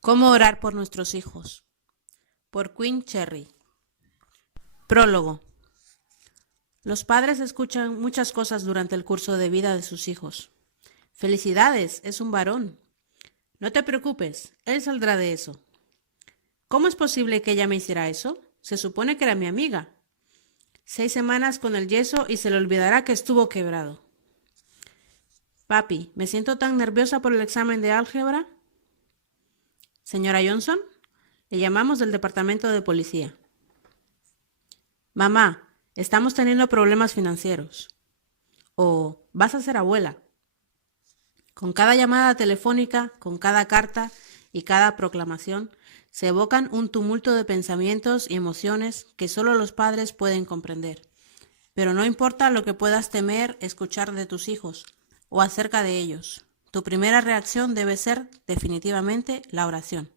¿Cómo orar por nuestros hijos? Por Queen Cherry. Prólogo. Los padres escuchan muchas cosas durante el curso de vida de sus hijos. Felicidades, es un varón. No te preocupes, él saldrá de eso. ¿Cómo es posible que ella me hiciera eso? Se supone que era mi amiga. 6 semanas con el yeso y se le olvidará que estuvo quebrado. Papi, me siento tan nerviosa por el examen de álgebra. Señora Johnson, le llamamos del departamento de policía. Mamá, estamos teniendo problemas financieros. O vas a ser abuela. Con cada llamada telefónica, con cada carta y cada proclamación, se evocan un tumulto de pensamientos y emociones que solo los padres pueden comprender. Pero no importa lo que puedas temer escuchar de tus hijos o acerca de ellos, tu primera reacción debe ser definitivamente la oración.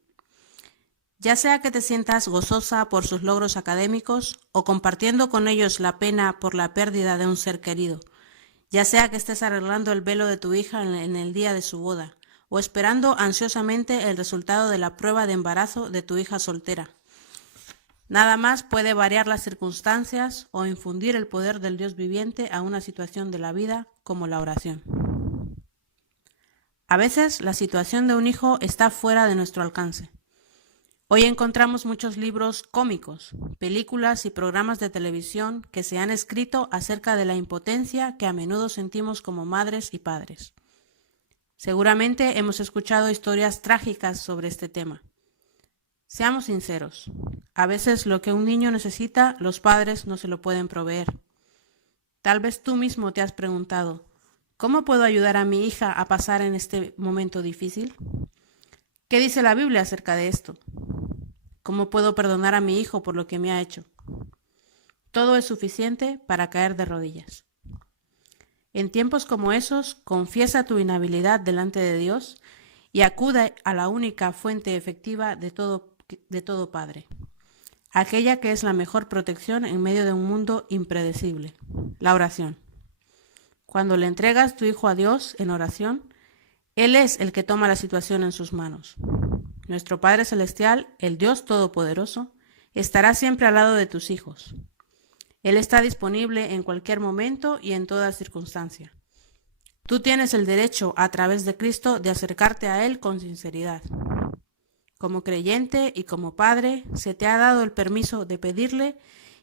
Ya sea que te sientas gozosa por sus logros académicos o compartiendo con ellos la pena por la pérdida de un ser querido, ya sea que estés arreglando el velo de tu hija en el día de su boda o esperando ansiosamente el resultado de la prueba de embarazo de tu hija soltera. Nada más puede variar las circunstancias o infundir el poder del Dios viviente a una situación de la vida como la oración. A veces la situación de un hijo está fuera de nuestro alcance. Hoy encontramos muchos libros cómicos, películas y programas de televisión que se han escrito acerca de la impotencia que a menudo sentimos como madres y padres. Seguramente hemos escuchado historias trágicas sobre este tema. Seamos sinceros, a veces lo que un niño necesita, los padres no se lo pueden proveer. Tal vez tú mismo te has preguntado, ¿cómo puedo ayudar a mi hija a pasar en este momento difícil? ¿Qué dice la Biblia acerca de esto? ¿Cómo puedo perdonar a mi hijo por lo que me ha hecho? Todo es suficiente para caer de rodillas. En tiempos como esos, confiesa tu inhabilidad delante de Dios y acude a la única fuente efectiva de todo padre, aquella que es la mejor protección en medio de un mundo impredecible, la oración. Cuando le entregas tu hijo a Dios en oración, Él es el que toma la situación en sus manos. Nuestro Padre Celestial, el Dios Todopoderoso, estará siempre al lado de tus hijos. Él está disponible en cualquier momento y en toda circunstancia. Tú tienes el derecho, a través de Cristo, de acercarte a Él con sinceridad. Como creyente y como padre, se te ha dado el permiso de pedirle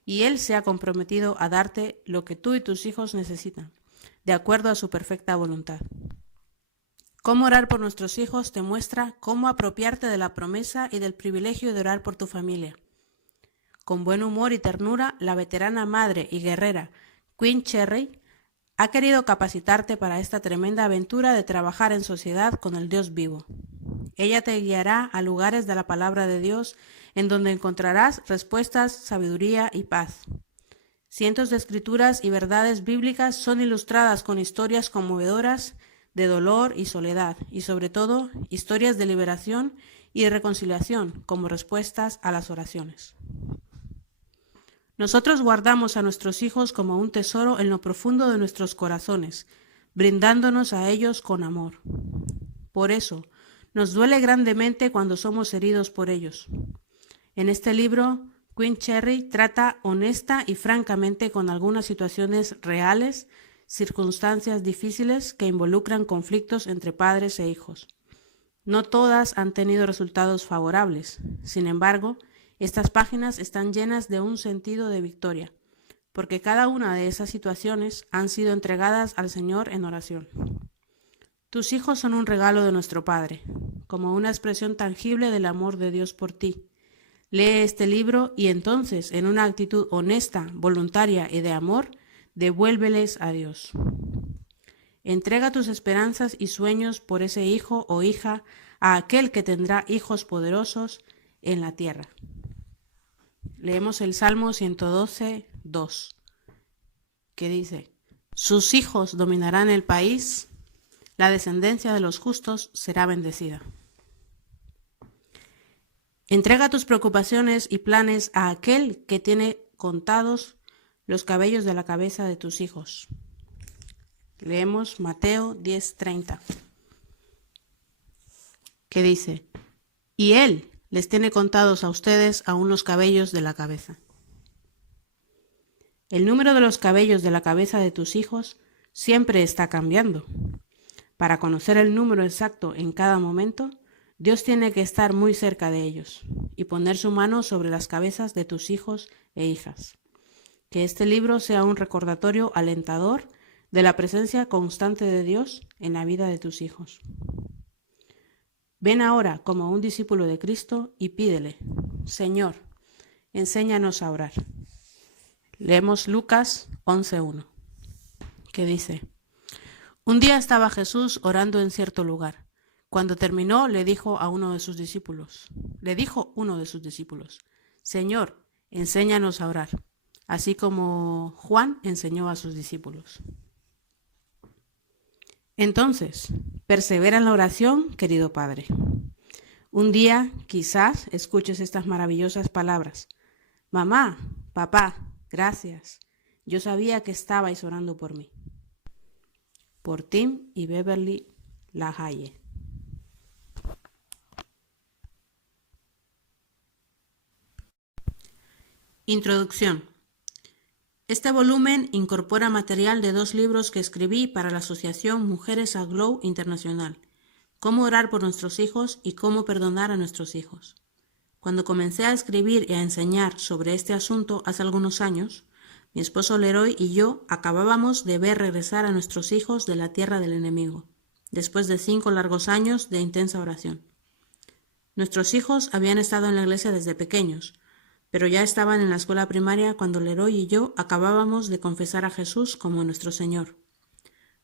y Él se ha comprometido a darte lo que tú y tus hijos necesitan, de acuerdo a su perfecta voluntad. Cómo orar por nuestros hijos te muestra cómo apropiarte de la promesa y del privilegio de orar por tu familia. Con buen humor y ternura, la veterana madre y guerrera Queen Cherry ha querido capacitarte para esta tremenda aventura de trabajar en sociedad con el Dios vivo. Ella te guiará a lugares de la palabra de Dios en donde encontrarás respuestas, sabiduría y paz. Cientos de escrituras y verdades bíblicas son ilustradas con historias conmovedoras de dolor y soledad, y sobre todo, historias de liberación y de reconciliación como respuestas a las oraciones. Nosotros guardamos a nuestros hijos como un tesoro en lo profundo de nuestros corazones, brindándonos a ellos con amor. Por eso, nos duele grandemente cuando somos heridos por ellos. En este libro, Queen Cherry trata honesta y francamente con algunas situaciones reales, circunstancias difíciles que involucran conflictos entre padres e hijos. No todas han tenido resultados favorables. Sin embargo, estas páginas están llenas de un sentido de victoria, porque cada una de esas situaciones han sido entregadas al Señor en oración. Tus hijos son un regalo de nuestro Padre, como una expresión tangible del amor de Dios por ti. Lee este libro y entonces, en una actitud honesta, voluntaria y de amor, devuélveles a Dios. Entrega tus esperanzas y sueños por ese hijo o hija a aquel que tendrá hijos poderosos en la tierra. Leemos el Salmo 112, 2, que dice: sus hijos dominarán el país, la descendencia de los justos será bendecida. Entrega tus preocupaciones y planes a aquel que tiene contados los cabellos de la cabeza de tus hijos. Leemos Mateo 10:30, que dice: y Él les tiene contados a ustedes aún los cabellos de la cabeza. El número de los cabellos de la cabeza de tus hijos siempre está cambiando. Para conocer el número exacto en cada momento, Dios tiene que estar muy cerca de ellos y poner su mano sobre las cabezas de tus hijos e hijas. Que este libro sea un recordatorio alentador de la presencia constante de Dios en la vida de tus hijos. Ven ahora como un discípulo de Cristo y pídele: Señor, enséñanos a orar. Leemos Lucas 11:1, que dice: Un día estaba Jesús orando en cierto lugar. Cuando terminó, le dijo uno de sus discípulos, Señor, enséñanos a orar, así como Juan enseñó a sus discípulos. Entonces, persevera en la oración, querido Padre. Un día, quizás, escuches estas maravillosas palabras: Mamá, papá, gracias. Yo sabía que estabais orando por mí. Por Tim y Beverly LaHaye. Introducción. Este volumen incorpora material de 2 libros que escribí para la Asociación Mujeres Aglow Internacional: Cómo orar por nuestros hijos y cómo perdonar a nuestros hijos. Cuando comencé a escribir y a enseñar sobre este asunto hace algunos años, mi esposo Leroy y yo acabábamos de ver regresar a nuestros hijos de la tierra del enemigo, después de 5 largos años de intensa oración. Nuestros hijos habían estado en la iglesia desde pequeños, pero ya estaban en la escuela primaria cuando Leroy y yo acabábamos de confesar a Jesús como nuestro Señor.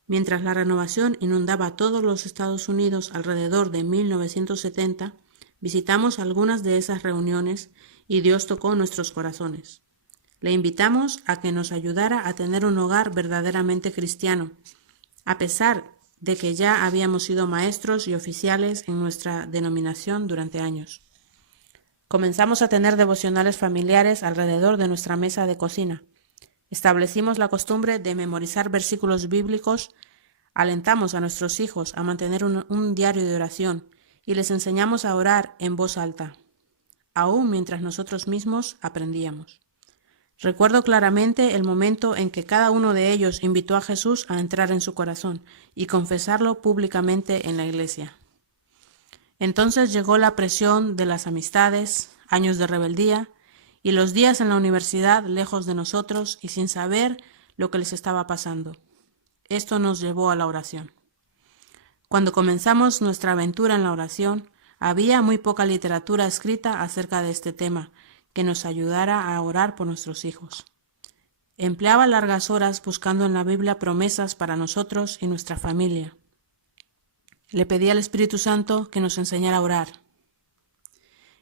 Mientras la renovación inundaba todos los Estados Unidos alrededor de 1970, visitamos algunas de esas reuniones y Dios tocó nuestros corazones. Le invitamos a que nos ayudara a tener un hogar verdaderamente cristiano, a pesar de que ya habíamos sido maestros y oficiales en nuestra denominación durante años. Comenzamos a tener devocionales familiares alrededor de nuestra mesa de cocina. Establecimos la costumbre de memorizar versículos bíblicos, alentamos a nuestros hijos a mantener un diario de oración y les enseñamos a orar en voz alta, aún mientras nosotros mismos aprendíamos. Recuerdo claramente el momento en que cada uno de ellos invitó a Jesús a entrar en su corazón y confesarlo públicamente en la iglesia. Entonces llegó la presión de las amistades, años de rebeldía y los días en la universidad lejos de nosotros y sin saber lo que les estaba pasando. Esto nos llevó a la oración. Cuando comenzamos nuestra aventura en la oración, había muy poca literatura escrita acerca de este tema que nos ayudara a orar por nuestros hijos. Empleaba largas horas buscando en la Biblia promesas para nosotros y nuestra familia. Le pedí al Espíritu Santo que nos enseñara a orar.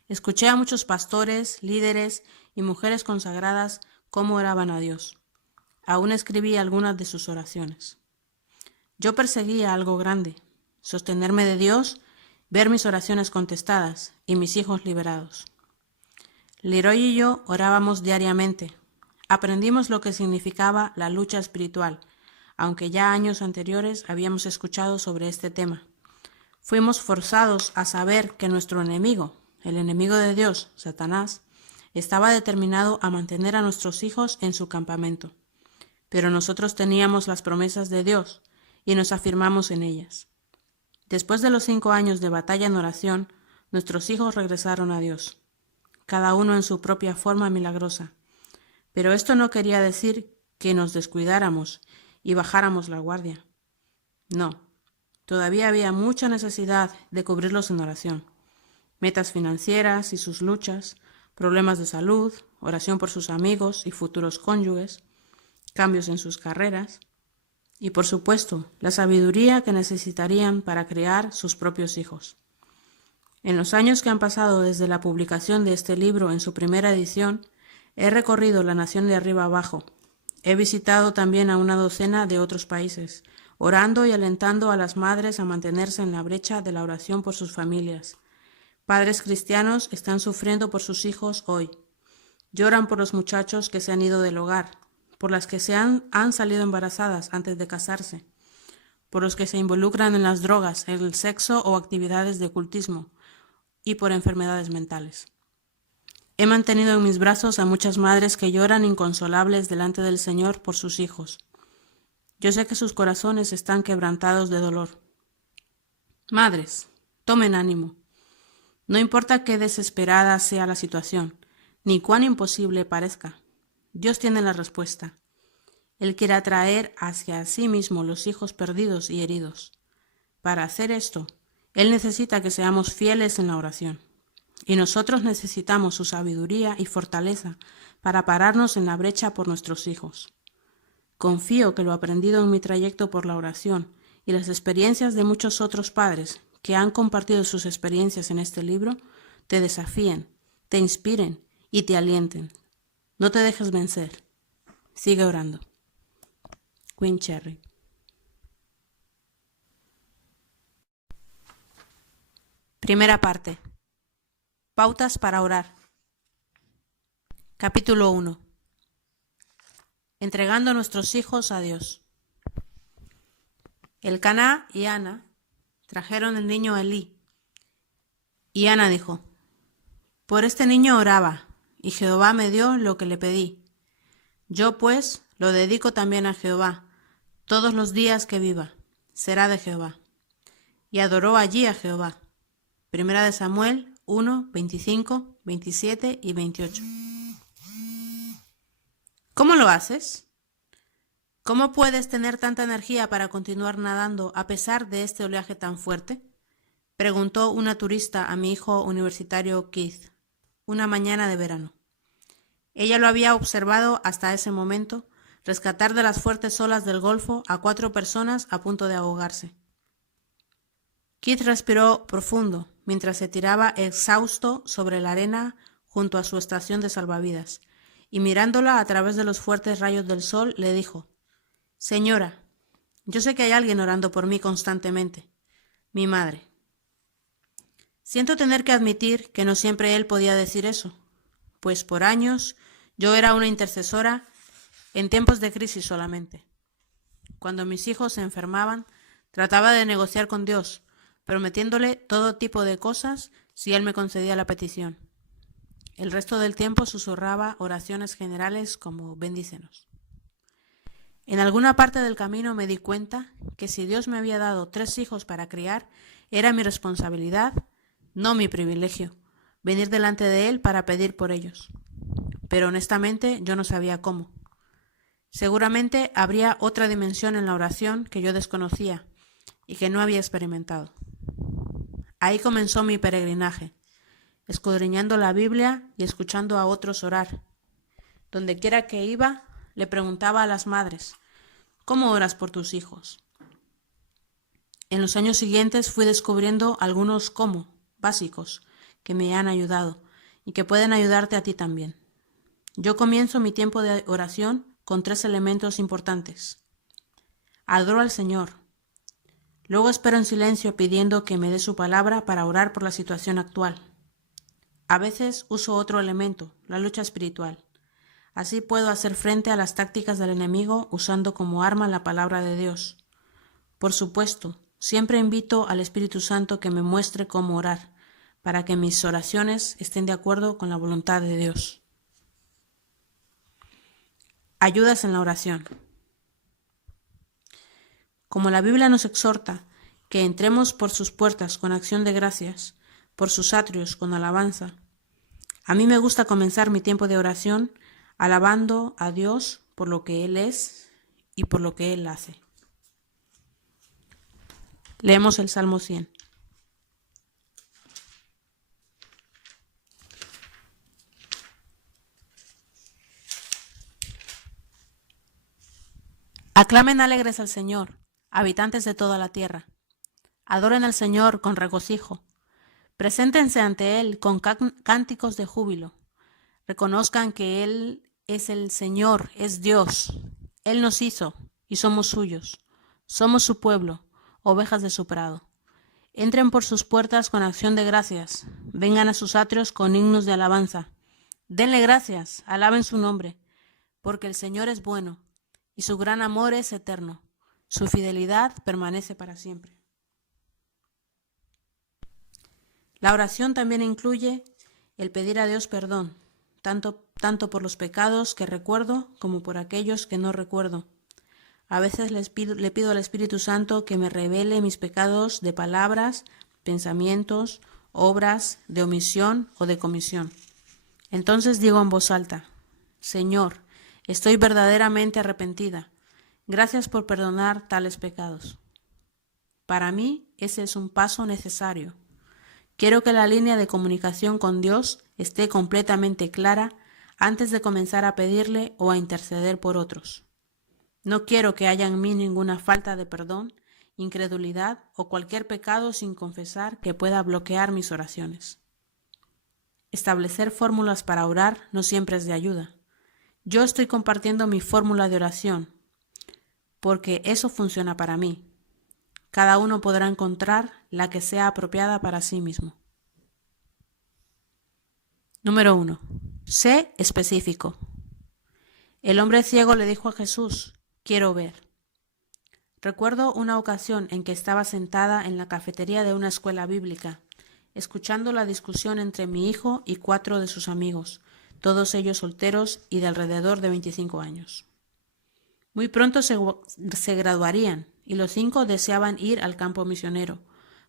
Escuché a muchos pastores, líderes y mujeres consagradas cómo oraban a Dios. Aún escribí algunas de sus oraciones. Yo perseguía algo grande: sostenerme de Dios, ver mis oraciones contestadas y mis hijos liberados. Leroy y yo orábamos diariamente. Aprendimos lo que significaba la lucha espiritual, aunque ya años anteriores habíamos escuchado sobre este tema. Fuimos forzados a saber que nuestro enemigo, el enemigo de Dios, Satanás, estaba determinado a mantener a nuestros hijos en su campamento. Pero nosotros teníamos las promesas de Dios y nos afirmamos en ellas. Después de los 5 años de batalla en oración, nuestros hijos regresaron a Dios, cada uno en su propia forma milagrosa. Pero esto no quería decir que nos descuidáramos y bajáramos la guardia. No. Todavía había mucha necesidad de cubrirlos en oración. Metas financieras y sus luchas, problemas de salud, oración por sus amigos y futuros cónyuges, cambios en sus carreras y, por supuesto, la sabiduría que necesitarían para criar sus propios hijos. En los años que han pasado desde la publicación de este libro en su primera edición, he recorrido la nación de arriba abajo. He visitado también a una docena de otros países, orando y alentando a las madres a mantenerse en la brecha de la oración por sus familias. Padres cristianos están sufriendo por sus hijos hoy. Lloran por los muchachos que se han ido del hogar, por las que han salido embarazadas antes de casarse, por los que se involucran en las drogas, el sexo o actividades de ocultismo, y por enfermedades mentales. He mantenido en mis brazos a muchas madres que lloran inconsolables delante del Señor por sus hijos. Yo sé que sus corazones están quebrantados de dolor. Madres, tomen ánimo. No importa qué desesperada sea la situación, ni cuán imposible parezca. Dios tiene la respuesta. Él quiere atraer hacia sí mismo los hijos perdidos y heridos. Para hacer esto, Él necesita que seamos fieles en la oración. Y nosotros necesitamos su sabiduría y fortaleza para pararnos en la brecha por nuestros hijos. Confío que lo aprendido en mi trayecto por la oración y las experiencias de muchos otros padres que han compartido sus experiencias en este libro te desafíen, te inspiren y te alienten. No te dejes vencer. Sigue orando. Queen Cherry. Primera parte. Pautas para orar. Capítulo 1. Entregando nuestros hijos a Dios. Elcaná y Ana trajeron el niño a Elí. Y Ana dijo: Por este niño oraba, y Jehová me dio lo que le pedí. Yo pues lo dedico también a Jehová, todos los días que viva, será de Jehová. Y adoró allí a Jehová. Primera de Samuel 1, 25, 27 y 28. ¿Cómo lo haces? ¿Cómo puedes tener tanta energía para continuar nadando a pesar de este oleaje tan fuerte? Preguntó una turista a mi hijo universitario Keith, una mañana de verano. Ella lo había observado hasta ese momento rescatar de las fuertes olas del Golfo a 4 personas a punto de ahogarse. Keith respiró profundo mientras se tiraba exhausto sobre la arena junto a su estación de salvavidas, y mirándola a través de los fuertes rayos del sol, le dijo: Señora, yo sé que hay alguien orando por mí constantemente, mi madre. Siento tener que admitir que no siempre él podía decir eso, pues por años yo era una intercesora en tiempos de crisis solamente. Cuando mis hijos se enfermaban, trataba de negociar con Dios, prometiéndole todo tipo de cosas si él me concedía la petición. El resto del tiempo susurraba oraciones generales como bendícenos. En alguna parte del camino me di cuenta que si Dios me había dado 3 hijos para criar, era mi responsabilidad, no mi privilegio, venir delante de Él para pedir por ellos. Pero honestamente yo no sabía cómo. Seguramente habría otra dimensión en la oración que yo desconocía y que no había experimentado. Ahí comenzó mi peregrinaje, escudriñando la Biblia y escuchando a otros orar. Donde quiera que iba, le preguntaba a las madres: ¿cómo oras por tus hijos? En los años siguientes fui descubriendo algunos cómo básicos que me han ayudado y que pueden ayudarte a ti también. Yo comienzo mi tiempo de oración con 3 elementos importantes. Adoro al Señor. Luego espero en silencio pidiendo que me dé su palabra para orar por la situación actual. A veces uso otro elemento, la lucha espiritual. Así puedo hacer frente a las tácticas del enemigo usando como arma la palabra de Dios. Por supuesto, siempre invito al Espíritu Santo que me muestre cómo orar, para que mis oraciones estén de acuerdo con la voluntad de Dios. Ayudas en la oración. Como la Biblia nos exhorta que entremos por sus puertas con acción de gracias, por sus atrios con alabanza, a mí me gusta comenzar mi tiempo de oración alabando a Dios por lo que Él es y por lo que Él hace. Leemos el Salmo 100. Aclamen alegres al Señor, habitantes de toda la tierra. Adoren al Señor con regocijo. Preséntense ante Él con cánticos de júbilo. Reconozcan que Él es el Señor, es Dios. Él nos hizo y somos suyos. Somos su pueblo, ovejas de su prado. Entren por sus puertas con acción de gracias. Vengan a sus atrios con himnos de alabanza. Denle gracias, alaben su nombre, porque el Señor es bueno y su gran amor es eterno. Su fidelidad permanece para siempre. La oración también incluye el pedir a Dios perdón, tanto por los pecados que recuerdo como por aquellos que no recuerdo. A veces le pido al Espíritu Santo que me revele mis pecados de palabras, pensamientos, obras, de omisión o de comisión. Entonces digo en voz alta: Señor, estoy verdaderamente arrepentida. Gracias por perdonar tales pecados. Para mí, ese es un paso necesario. Quiero que la línea de comunicación con Dios esté completamente clara antes de comenzar a pedirle o a interceder por otros. No quiero que haya en mí ninguna falta de perdón, incredulidad o cualquier pecado sin confesar que pueda bloquear mis oraciones. Establecer fórmulas para orar no siempre es de ayuda. Yo estoy compartiendo mi fórmula de oración, porque eso funciona para mí. Cada uno podrá encontrar la que sea apropiada para sí mismo. Número 1. Sé específico. El hombre ciego le dijo a Jesús: quiero ver. Recuerdo una ocasión en que estaba sentada en la cafetería de una escuela bíblica, escuchando la discusión entre mi hijo y 4 de sus amigos, todos ellos solteros y de alrededor de 25 años. Muy pronto se graduarían y los 5 deseaban ir al campo misionero,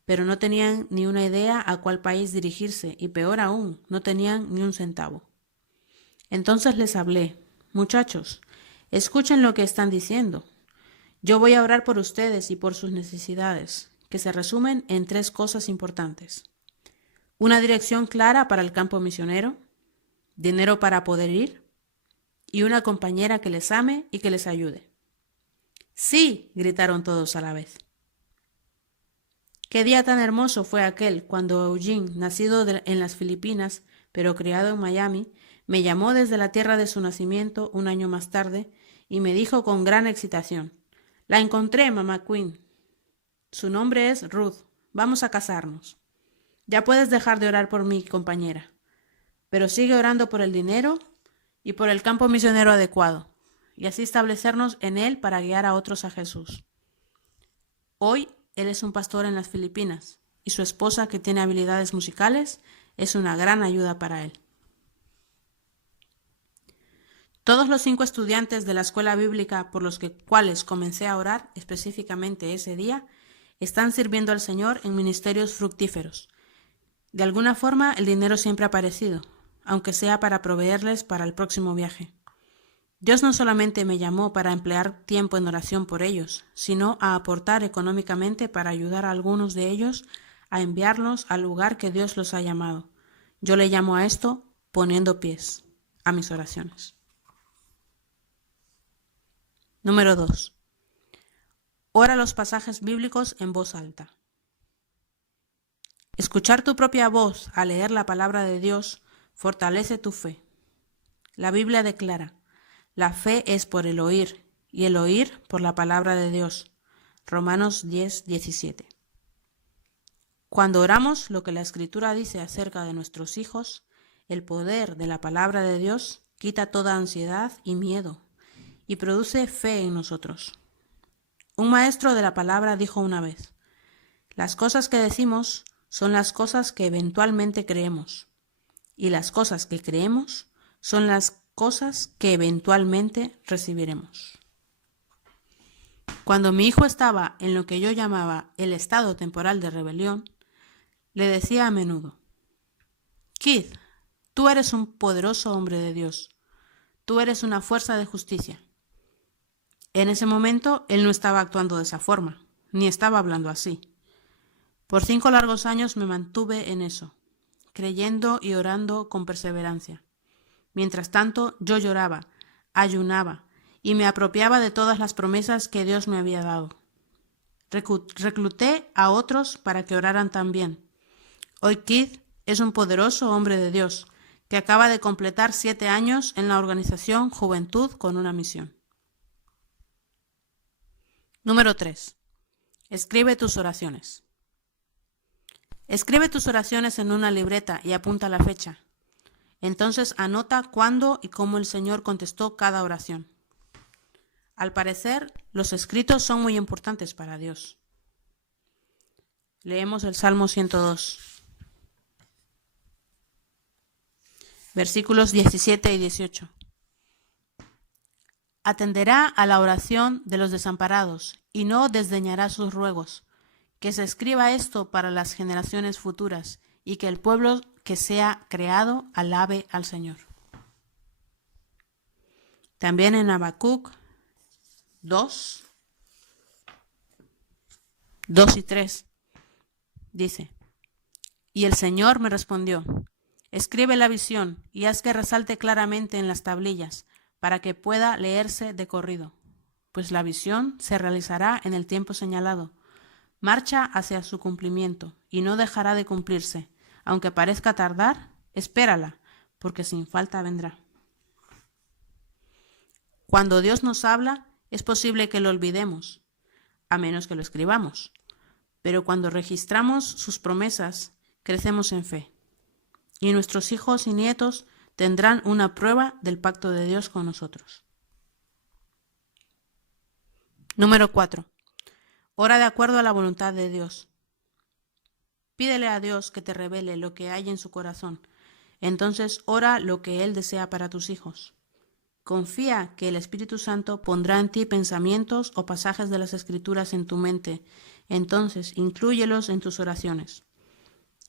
pero no tenían ni una idea a cuál país dirigirse y peor aún, no tenían ni un centavo. Entonces les hablé: muchachos, escuchen lo que están diciendo. Yo voy a orar por ustedes y por sus necesidades, que se resumen en 3 cosas importantes: una dirección clara para el campo misionero, dinero para poder ir, y una compañera que les ame y que les ayude. ¡Sí!, gritaron todos a la vez. Qué día tan hermoso fue aquel cuando Eugene, nacido en las Filipinas, pero criado en Miami, me llamó desde la tierra de su nacimiento un año más tarde y me dijo con gran excitación: «La encontré, mamá Queen. Su nombre es Ruth. Vamos a casarnos. Ya puedes dejar de orar por mi compañera, pero sigue orando por el dinero y por el campo misionero adecuado, y así establecernos en él para guiar a otros a Jesús». Hoy él es un pastor en las Filipinas y su esposa, que tiene habilidades musicales, es una gran ayuda para él. Todos los 5 estudiantes de la escuela bíblica por los cuales comencé a orar específicamente ese día están sirviendo al Señor en ministerios fructíferos. De alguna forma el dinero siempre ha aparecido, aunque sea para proveerles para el próximo viaje. Dios no solamente me llamó para emplear tiempo en oración por ellos, sino a aportar económicamente para ayudar a algunos de ellos a enviarlos al lugar que Dios los ha llamado. Yo le llamo a esto poniendo pies a mis oraciones. Número 2. Ora los pasajes bíblicos en voz alta. Escuchar tu propia voz al leer la palabra de Dios fortalece tu fe. La Biblia declara: la fe es por el oír, y el oír por la palabra de Dios. Romanos 10:17. Cuando oramos lo que la Escritura dice acerca de nuestros hijos, el poder de la palabra de Dios quita toda ansiedad y miedo, y produce fe en nosotros. Un maestro de la palabra dijo una vez: las cosas que decimos son las cosas que eventualmente creemos, y las cosas que creemos son las cosas que eventualmente recibiremos. Cuando mi hijo estaba en lo que yo llamaba el estado temporal de rebelión, le decía a menudo: Keith, tú eres un poderoso hombre de Dios. Tú eres una fuerza de justicia. En ese momento él no estaba actuando de esa forma, ni estaba hablando así. Por 5 largos años me mantuve en eso, creyendo y orando con perseverancia. Mientras tanto, yo lloraba, ayunaba y me apropiaba de todas las promesas que Dios me había dado. Recluté a otros para que oraran también. Hoy Keith es un poderoso hombre de Dios que acaba de completar 7 años en la organización Juventud con una Misión. Número 3. Escribe tus oraciones. Escribe tus oraciones en una libreta y apunta la fecha. Entonces anota cuándo y cómo el Señor contestó cada oración. Al parecer, los escritos son muy importantes para Dios. Leemos el Salmo 102. Versículos 17 y 18. Atenderá a la oración de los desamparados y no desdeñará sus ruegos. Que se escriba esto para las generaciones futuras y que el pueblo que sea creado alabe al Señor. También en Habacuc 2 y 3 dice: Y el Señor me respondió: escribe la visión y haz que resalte claramente en las tablillas, para que pueda leerse de corrido, pues la visión se realizará en el tiempo señalado. Marcha hacia su cumplimiento y no dejará de cumplirse. Aunque parezca tardar, espérala, porque sin falta vendrá. Cuando Dios nos habla, es posible que lo olvidemos, a menos que lo escribamos. Pero cuando registramos sus promesas, crecemos en fe. Y nuestros hijos y nietos tendrán una prueba del pacto de Dios con nosotros. Número 4. Ora de acuerdo a la voluntad de Dios. Pídele a Dios que te revele lo que hay en su corazón. Entonces ora lo que Él desea para tus hijos. Confía que el Espíritu Santo pondrá en ti pensamientos o pasajes de las Escrituras en tu mente. Entonces inclúyelos en tus oraciones.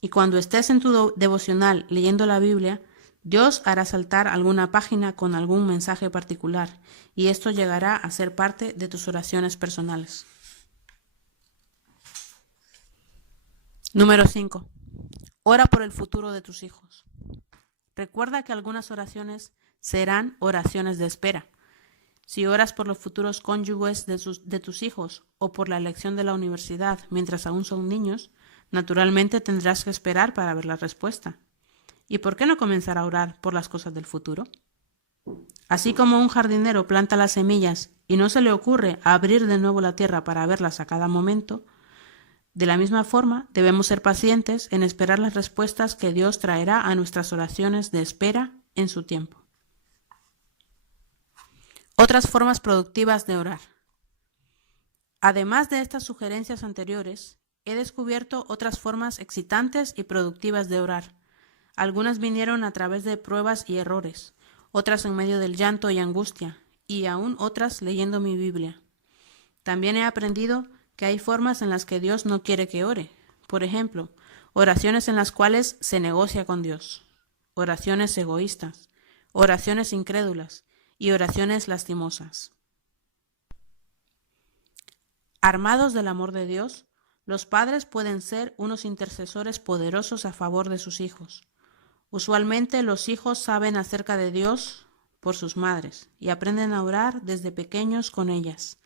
Y cuando estés en tu devocional leyendo la Biblia, Dios hará saltar alguna página con algún mensaje particular, y esto llegará a ser parte de tus oraciones personales. Número 5. Ora por el futuro de tus hijos. Recuerda que algunas oraciones serán oraciones de espera. Si oras por los futuros cónyuges de tus hijos o por la elección de la universidad mientras aún son niños, naturalmente tendrás que esperar para ver la respuesta. ¿Y por qué no comenzar a orar por las cosas del futuro? Así como un jardinero planta las semillas y no se le ocurre abrir de nuevo la tierra para verlas a cada momento, de la misma forma debemos ser pacientes en esperar las respuestas que Dios traerá a nuestras oraciones de espera en su tiempo. Otras formas productivas de orar. Además de estas sugerencias anteriores, he descubierto otras formas excitantes y productivas de orar. Algunas vinieron a través de pruebas y errores, otras en medio del llanto y angustia, y aún otras leyendo mi Biblia. También he aprendido que hay formas en las que Dios no quiere que ore. Por ejemplo, oraciones en las cuales se negocia con Dios, oraciones egoístas, oraciones incrédulas y oraciones lastimosas. Armados del amor de Dios, los padres pueden ser unos intercesores poderosos a favor de sus hijos. Usualmente los hijos saben acerca de Dios por sus madres y aprenden a orar desde pequeños con ellas.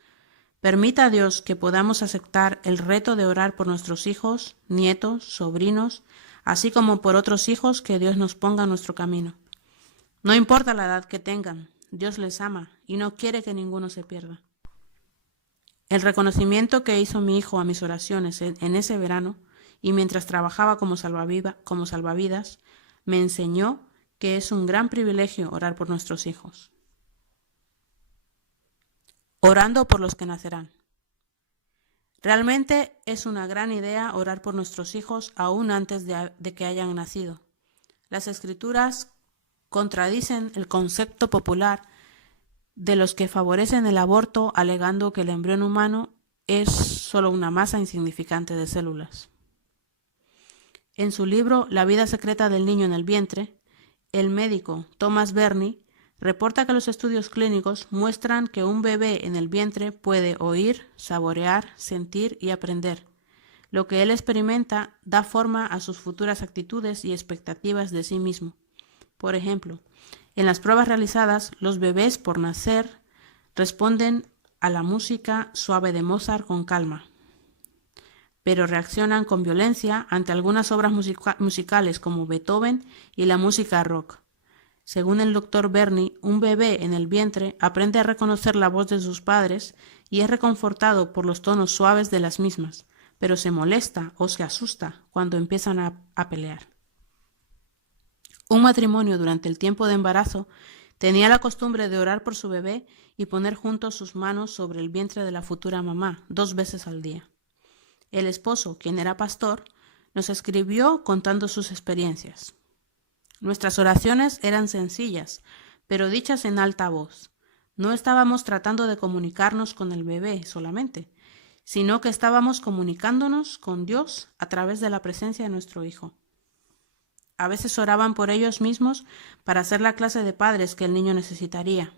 Permita a Dios que podamos aceptar el reto de orar por nuestros hijos, nietos, sobrinos, así como por otros hijos que Dios nos ponga en nuestro camino. No importa la edad que tengan, Dios les ama y no quiere que ninguno se pierda. El reconocimiento que hizo mi hijo a mis oraciones en ese verano y mientras trabajaba como salvavidas, me enseñó que es un gran privilegio orar por nuestros hijos. Orando por los que nacerán. Realmente es una gran idea orar por nuestros hijos aún antes de que hayan nacido. Las Escrituras contradicen el concepto popular de los que favorecen el aborto alegando que el embrión humano es solo una masa insignificante de células. En su libro La vida secreta del niño en el vientre, el médico Thomas Berney reporta que los estudios clínicos muestran que un bebé en el vientre puede oír, saborear, sentir y aprender. Lo que él experimenta da forma a sus futuras actitudes y expectativas de sí mismo. Por ejemplo, en las pruebas realizadas, los bebés por nacer responden a la música suave de Mozart con calma, pero reaccionan con violencia ante algunas obras musicales como Beethoven y la música rock. Según el Dr. Berney, un bebé en el vientre aprende a reconocer la voz de sus padres y es reconfortado por los tonos suaves de las mismas, pero se molesta o se asusta cuando empiezan a pelear. Un matrimonio durante el tiempo de embarazo tenía la costumbre de orar por su bebé y poner juntos sus manos sobre el vientre de la futura mamá 2 veces al día. El esposo, quien era pastor, nos escribió contando sus experiencias. Nuestras oraciones eran sencillas, pero dichas en alta voz. No estábamos tratando de comunicarnos con el bebé solamente, sino que estábamos comunicándonos con Dios a través de la presencia de nuestro hijo. A veces oraban por ellos mismos para ser la clase de padres que el niño necesitaría.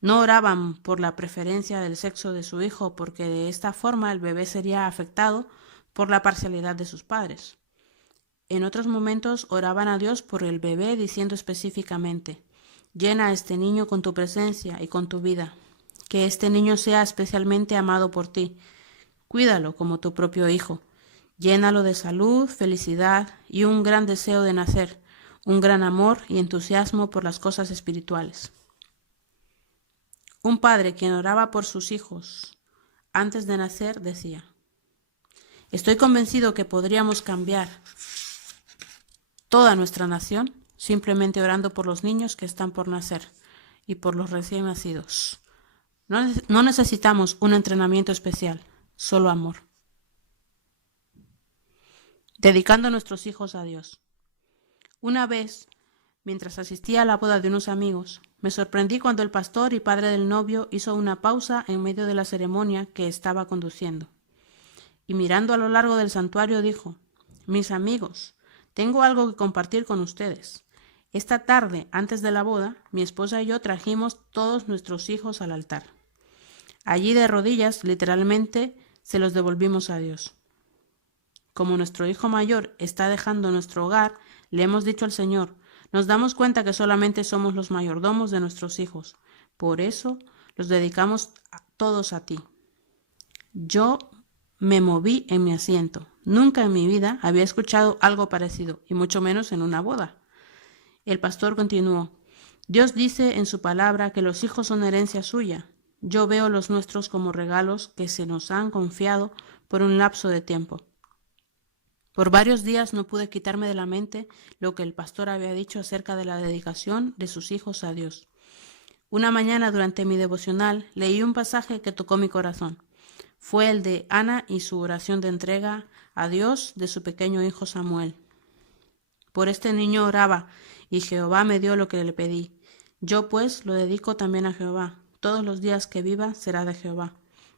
No oraban por la preferencia del sexo de su hijo, porque de esta forma el bebé sería afectado por la parcialidad de sus padres. En otros momentos oraban a Dios por el bebé diciendo específicamente: llena a este niño con tu presencia y con tu vida, que este niño sea especialmente amado por ti, cuídalo como tu propio hijo, llénalo de salud, felicidad y un gran deseo de nacer, un gran amor y entusiasmo por las cosas espirituales. Un padre quien oraba por sus hijos antes de nacer decía: estoy convencido que podríamos cambiar toda nuestra nación simplemente orando por los niños que están por nacer y por los recién nacidos. No necesitamos un entrenamiento especial, solo amor. Dedicando a nuestros hijos a Dios. Una vez, mientras asistía a la boda de unos amigos, me sorprendí cuando el pastor y padre del novio hizo una pausa en medio de la ceremonia que estaba conduciendo. Y mirando a lo largo del santuario dijo: mis amigos, tengo algo que compartir con ustedes. Esta tarde, antes de la boda, mi esposa y yo trajimos todos nuestros hijos al altar. Allí de rodillas, literalmente, se los devolvimos a Dios. Como nuestro hijo mayor está dejando nuestro hogar, le hemos dicho al Señor: nos damos cuenta que solamente somos los mayordomos de nuestros hijos. Por eso los dedicamos todos a ti. Yo me moví en mi asiento. Nunca en mi vida había escuchado algo parecido, y mucho menos en una boda. El pastor continuó: Dios dice en su palabra que los hijos son herencia suya. Yo veo los nuestros como regalos que se nos han confiado por un lapso de tiempo. Por varios días no pude quitarme de la mente lo que el pastor había dicho acerca de la dedicación de sus hijos a Dios. Una mañana durante mi devocional leí un pasaje que tocó mi corazón. Fue el de Ana y su oración de entrega a Dios de su pequeño hijo Samuel. Por este niño oraba, y Jehová me dio lo que le pedí. Yo pues lo dedico también a Jehová. Todos los días que viva será de Jehová.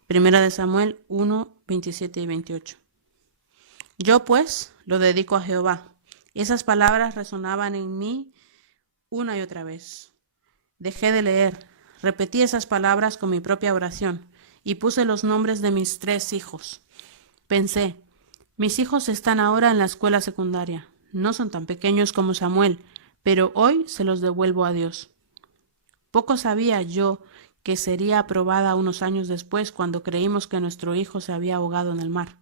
Primera de Samuel 1, 27 y 28. Yo pues lo dedico a Jehová. Esas palabras resonaban en mí una y otra vez. Dejé de leer, repetí esas palabras con mi propia oración y puse los nombres de mis 3 hijos. Pensé: mis hijos están ahora en la escuela secundaria. No son tan pequeños como Samuel, pero hoy se los devuelvo a Dios. Poco sabía yo que sería aprobada unos años después, cuando creímos que nuestro hijo se había ahogado en el mar.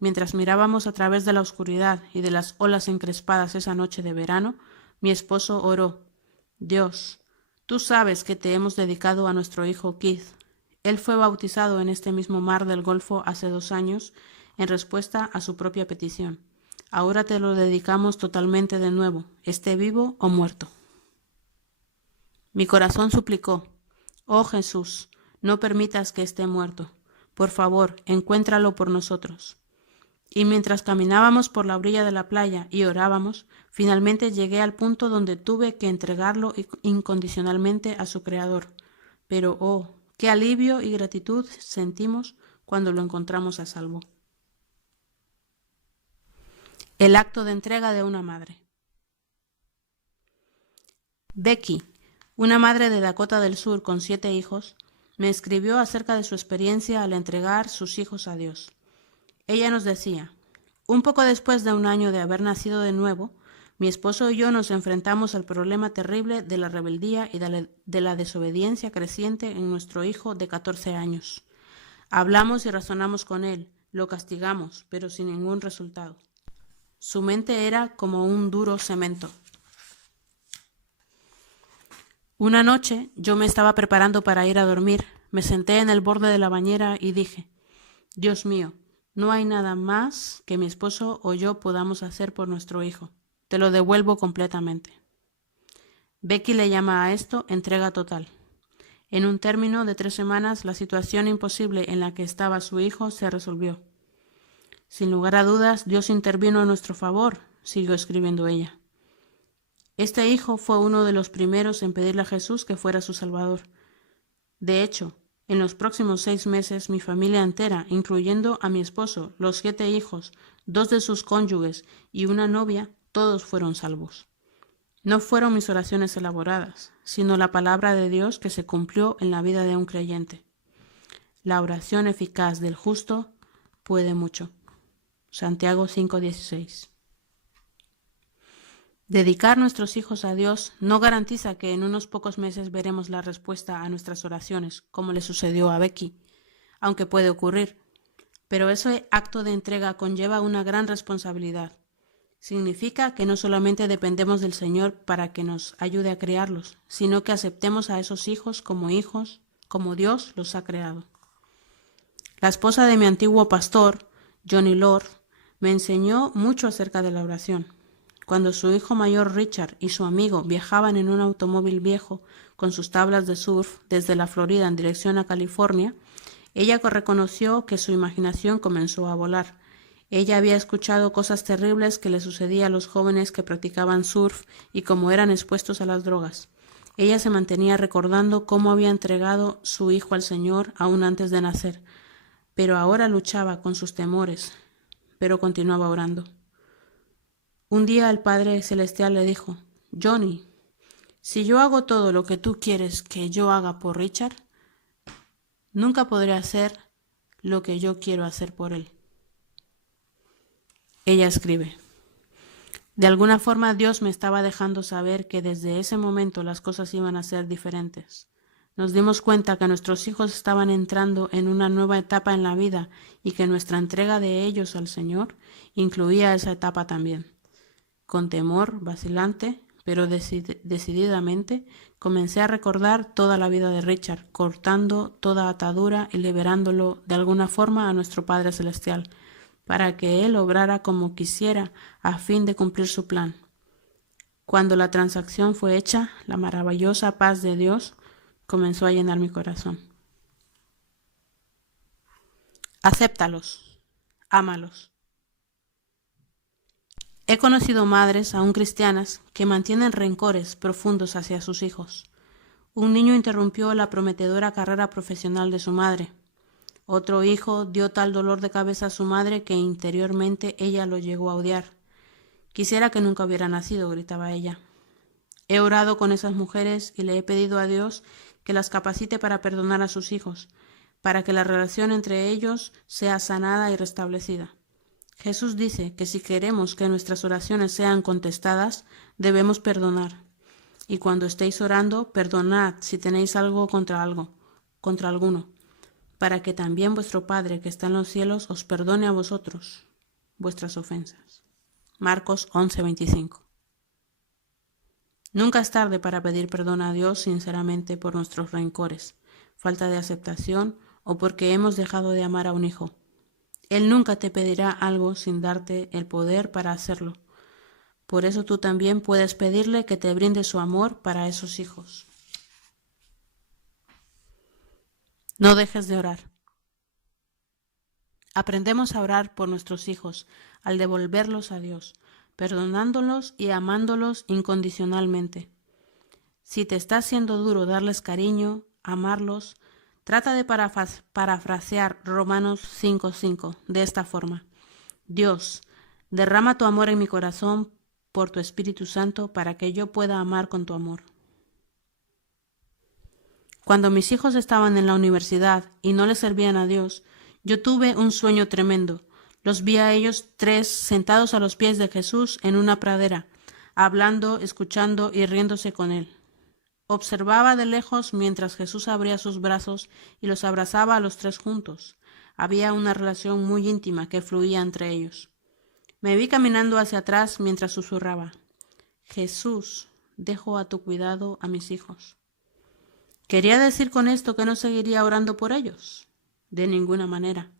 Mientras mirábamos a través de la oscuridad y de las olas encrespadas esa noche de verano, mi esposo oró: Dios, tú sabes que te hemos dedicado a nuestro hijo Keith. Él fue bautizado en este mismo mar del Golfo hace 2 años en respuesta a su propia petición. Ahora te lo dedicamos totalmente de nuevo, esté vivo o muerto. Mi corazón suplicó: oh Jesús, no permitas que esté muerto. Por favor, encuéntralo por nosotros. Y mientras caminábamos por la orilla de la playa y orábamos, finalmente llegué al punto donde tuve que entregarlo incondicionalmente a su Creador. Pero, oh, qué alivio y gratitud sentimos cuando lo encontramos a salvo. El acto de entrega de una madre. Becky, una madre de Dakota del Sur con 7 hijos, me escribió acerca de su experiencia al entregar sus hijos a Dios. Ella nos decía: un poco después de 1 año de haber nacido de nuevo, mi esposo y yo nos enfrentamos al problema terrible de la rebeldía y de la desobediencia creciente en nuestro hijo de 14 años. Hablamos y razonamos con él, lo castigamos, pero sin ningún resultado. Su mente era como un duro cemento. Una noche yo me estaba preparando para ir a dormir, me senté en el borde de la bañera y dije: Dios mío, no hay nada más que mi esposo o yo podamos hacer por nuestro hijo. Te lo devuelvo completamente. Becky le llama a esto entrega total. En un término de 3 semanas, la situación imposible en la que estaba su hijo se resolvió. Sin lugar a dudas, Dios intervino a nuestro favor, siguió escribiendo ella. Este hijo fue uno de los primeros en pedirle a Jesús que fuera su Salvador. De hecho, en los próximos 6 meses, mi familia entera, incluyendo a mi esposo, los 7 hijos, 2 de sus cónyuges y una novia, todos fueron salvos. No fueron mis oraciones elaboradas, sino la palabra de Dios que se cumplió en la vida de un creyente. La oración eficaz del justo puede mucho. Santiago 5:16. Dedicar nuestros hijos a Dios no garantiza que en unos pocos meses veremos la respuesta a nuestras oraciones, como le sucedió a Becky, aunque puede ocurrir. Pero ese acto de entrega conlleva una gran responsabilidad. Significa que no solamente dependemos del Señor para que nos ayude a criarlos, sino que aceptemos a esos hijos, como Dios los ha creado. La esposa de mi antiguo pastor, Johnny Lord, me enseñó mucho acerca de la oración. Cuando su hijo mayor Richard y su amigo viajaban en un automóvil viejo con sus tablas de surf desde la Florida en dirección a California, ella reconoció que su imaginación comenzó a volar. Ella había escuchado cosas terribles que le sucedían a los jóvenes que practicaban surf y cómo eran expuestos a las drogas. Ella se mantenía recordando cómo había entregado su hijo al Señor aún antes de nacer, pero ahora luchaba con sus temores, pero continuaba orando. Un día el Padre Celestial le dijo: Johnny, si yo hago todo lo que tú quieres que yo haga por Richard, nunca podré hacer lo que yo quiero hacer por él. Ella escribe: de alguna forma Dios me estaba dejando saber que desde ese momento las cosas iban a ser diferentes. Nos dimos cuenta que nuestros hijos estaban entrando en una nueva etapa en la vida y que nuestra entrega de ellos al Señor incluía esa etapa también. Con temor, vacilante, pero decididamente, comencé a recordar toda la vida de Richard, cortando toda atadura y liberándolo de alguna forma a nuestro Padre Celestial, para que Él obrara como quisiera a fin de cumplir su plan. Cuando la transacción fue hecha, la maravillosa paz de Dios comenzó a llenar mi corazón. Acéptalos, ámalos. He conocido madres, aún cristianas, que mantienen rencores profundos hacia sus hijos. Un niño interrumpió la prometedora carrera profesional de su madre. Otro hijo dio tal dolor de cabeza a su madre que interiormente ella lo llegó a odiar. Quisiera que nunca hubiera nacido, gritaba ella. He orado con esas mujeres y le he pedido a Dios que las capacite para perdonar a sus hijos, para que la relación entre ellos sea sanada y restablecida. Jesús dice que si queremos que nuestras oraciones sean contestadas, debemos perdonar. Y cuando estéis orando, perdonad si tenéis algo, contra alguno, para que también vuestro Padre que está en los cielos os perdone a vosotros vuestras ofensas. Marcos 11:25. Nunca es tarde para pedir perdón a Dios sinceramente por nuestros rencores, falta de aceptación o porque hemos dejado de amar a un hijo. Él nunca te pedirá algo sin darte el poder para hacerlo. Por eso tú también puedes pedirle que te brinde su amor para esos hijos. No dejes de orar. Aprendemos a orar por nuestros hijos al devolverlos a Dios, perdonándolos y amándolos incondicionalmente. Si te está siendo duro darles cariño, amarlos, trata de parafrasear Romanos 5:5 de esta forma: Dios, derrama tu amor en mi corazón por tu Espíritu Santo para que yo pueda amar con tu amor. Cuando mis hijos estaban en la universidad y no les servían a Dios, yo tuve un sueño tremendo. Los vi a ellos 3 sentados a los pies de Jesús en una pradera, hablando, escuchando y riéndose con Él. Observaba de lejos mientras Jesús abría sus brazos y los abrazaba a los 3 juntos. Había una relación muy íntima que fluía entre ellos. Me vi caminando hacia atrás mientras susurraba: Jesús, dejo a tu cuidado a mis hijos. ¿Quería decir con esto que no seguiría orando por ellos? De ninguna manera.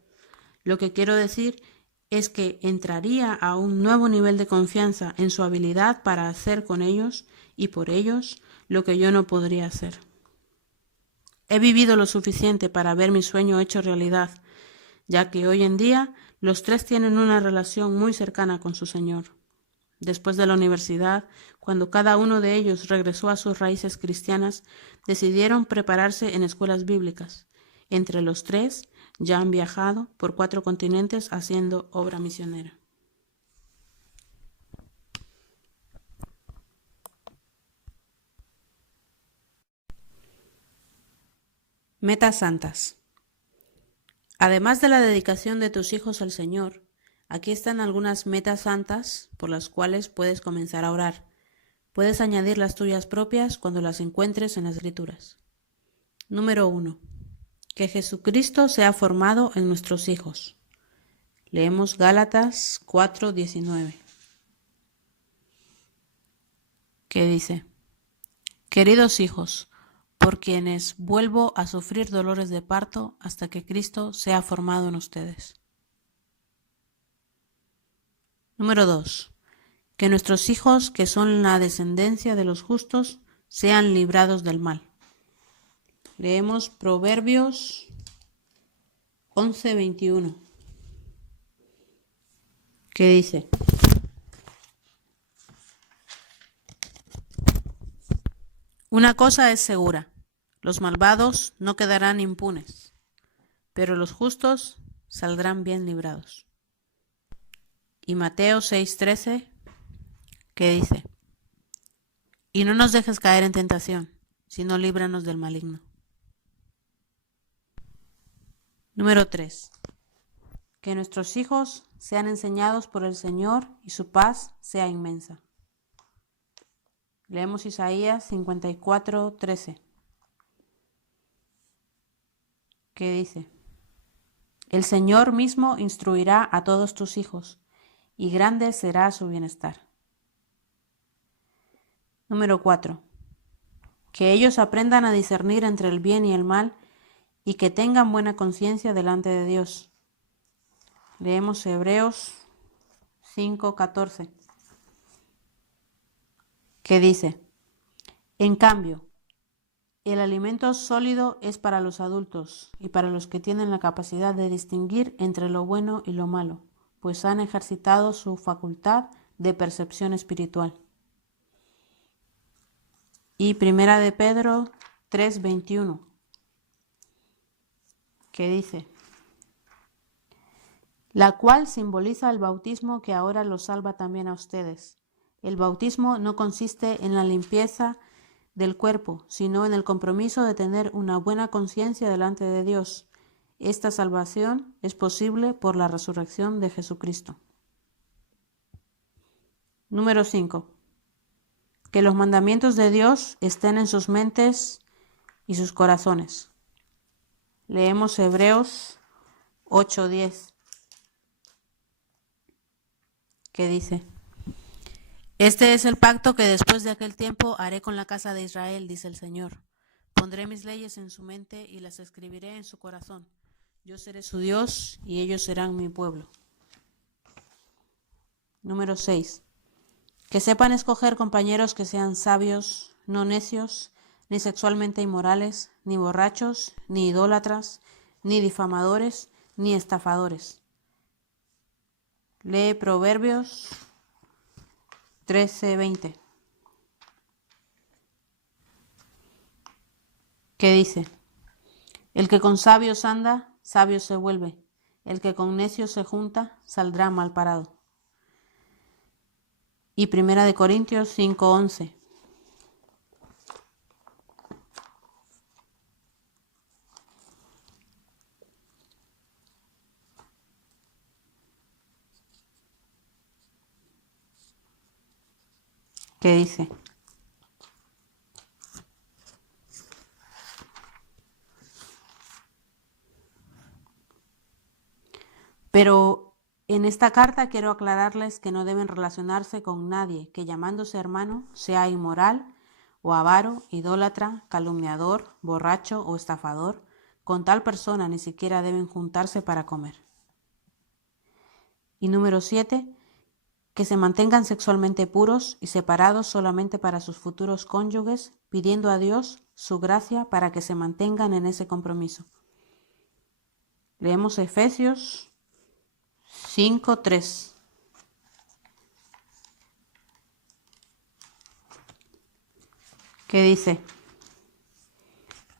Lo que quiero decir es que entraría a un nuevo nivel de confianza en su habilidad para hacer con ellos y por ellos lo que yo no podría hacer. He vivido lo suficiente para ver mi sueño hecho realidad, ya que hoy en día los 3 tienen una relación muy cercana con su Señor. después de la universidad, cuando cada uno de ellos regresó a sus raíces cristianas, decidieron prepararse en escuelas bíblicas. Entre los tres ya han viajado por 4 continentes haciendo obra misionera. Metas santas. Además de la dedicación de tus hijos al Señor, aquí están algunas metas santas por las cuales puedes comenzar a orar. Puedes añadir las tuyas propias cuando las encuentres en las Escrituras. Número 1. Que Jesucristo sea formado en nuestros hijos. Leemos Gálatas 4:19. Que dice: Queridos hijos, por quienes vuelvo a sufrir dolores de parto hasta que Cristo sea formado en ustedes. Número 2. Que nuestros hijos, que son la descendencia de los justos, sean librados del mal. Leemos Proverbios 11:21, que dice: Una cosa es segura, los malvados no quedarán impunes, pero los justos saldrán bien librados. Y Mateo 6:13, que dice: Y no nos dejes caer en tentación, sino líbranos del maligno. Número 3. Que nuestros hijos sean enseñados por el Señor y su paz sea inmensa. Leemos Isaías 54:13, que dice: El Señor mismo instruirá a todos tus hijos, y grande será su bienestar. Número 4. Que ellos aprendan a discernir entre el bien y el mal, y que tengan buena conciencia delante de Dios. Leemos Hebreos 5:14, que dice: En cambio, el alimento sólido es para los adultos y para los que tienen la capacidad de distinguir entre lo bueno y lo malo, pues han ejercitado su facultad de percepción espiritual. Y Primera de Pedro 3:21, que dice: La cual simboliza el bautismo que ahora los salva también a ustedes. El bautismo no consiste en la limpieza del cuerpo, sino en el compromiso de tener una buena conciencia delante de Dios. Esta salvación es posible por la resurrección de Jesucristo. Número 5. Que los mandamientos de Dios estén en sus mentes y sus corazones. Leemos Hebreos 8:10, que dice: Este es el pacto que después de aquel tiempo haré con la casa de Israel, dice el Señor. Pondré mis leyes en su mente y las escribiré en su corazón. Yo seré su Dios y ellos serán mi pueblo. Número 6. Que sepan escoger compañeros que sean sabios, no necios, ni sexualmente inmorales, ni borrachos, ni idólatras, ni difamadores, ni estafadores. Lee Proverbios 13:20, que dice: El que con sabios anda, sabio se vuelve. El que con necios se junta, saldrá mal parado. Y Primera de Corintios 5:11, que dice: Pero en esta carta quiero aclararles que no deben relacionarse con nadie que, llamándose hermano, sea inmoral o avaro, idólatra, calumniador, borracho o estafador. Con tal persona ni siquiera deben juntarse para comer. Y número 7, que se mantengan sexualmente puros y separados solamente para sus futuros cónyuges, pidiendo a Dios su gracia para que se mantengan en ese compromiso. Leemos Efesios 5:3, que dice,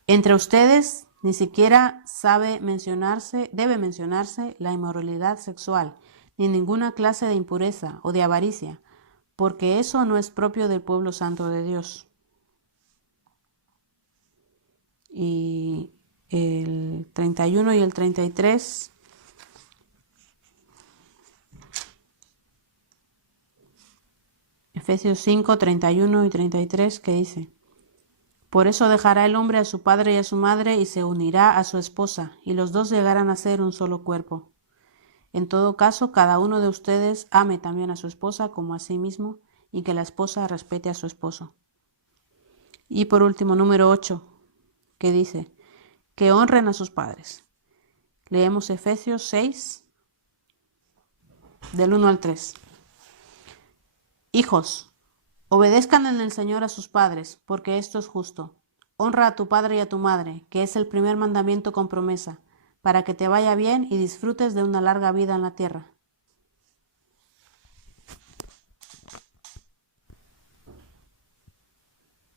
entre ustedes ni siquiera debe mencionarse la inmoralidad sexual, ni ninguna clase de impureza o de avaricia, porque eso no es propio del pueblo santo de Dios. Y el 31 y el 33. Efesios 5, 31 y 33, que dice, por eso dejará el hombre a su padre y a su madre y se unirá a su esposa, y los dos llegarán a ser un solo cuerpo. En todo caso, cada uno de ustedes ame también a su esposa como a sí mismo, y que la esposa respete a su esposo. Y por último, número 8, que dice, que honren a sus padres. Leemos Efesios 6, del 1 al 3. Hijos, obedezcan en el Señor a sus padres, porque esto es justo. Honra a tu padre y a tu madre, que es el primer mandamiento con promesa, para que te vaya bien y disfrutes de una larga vida en la tierra.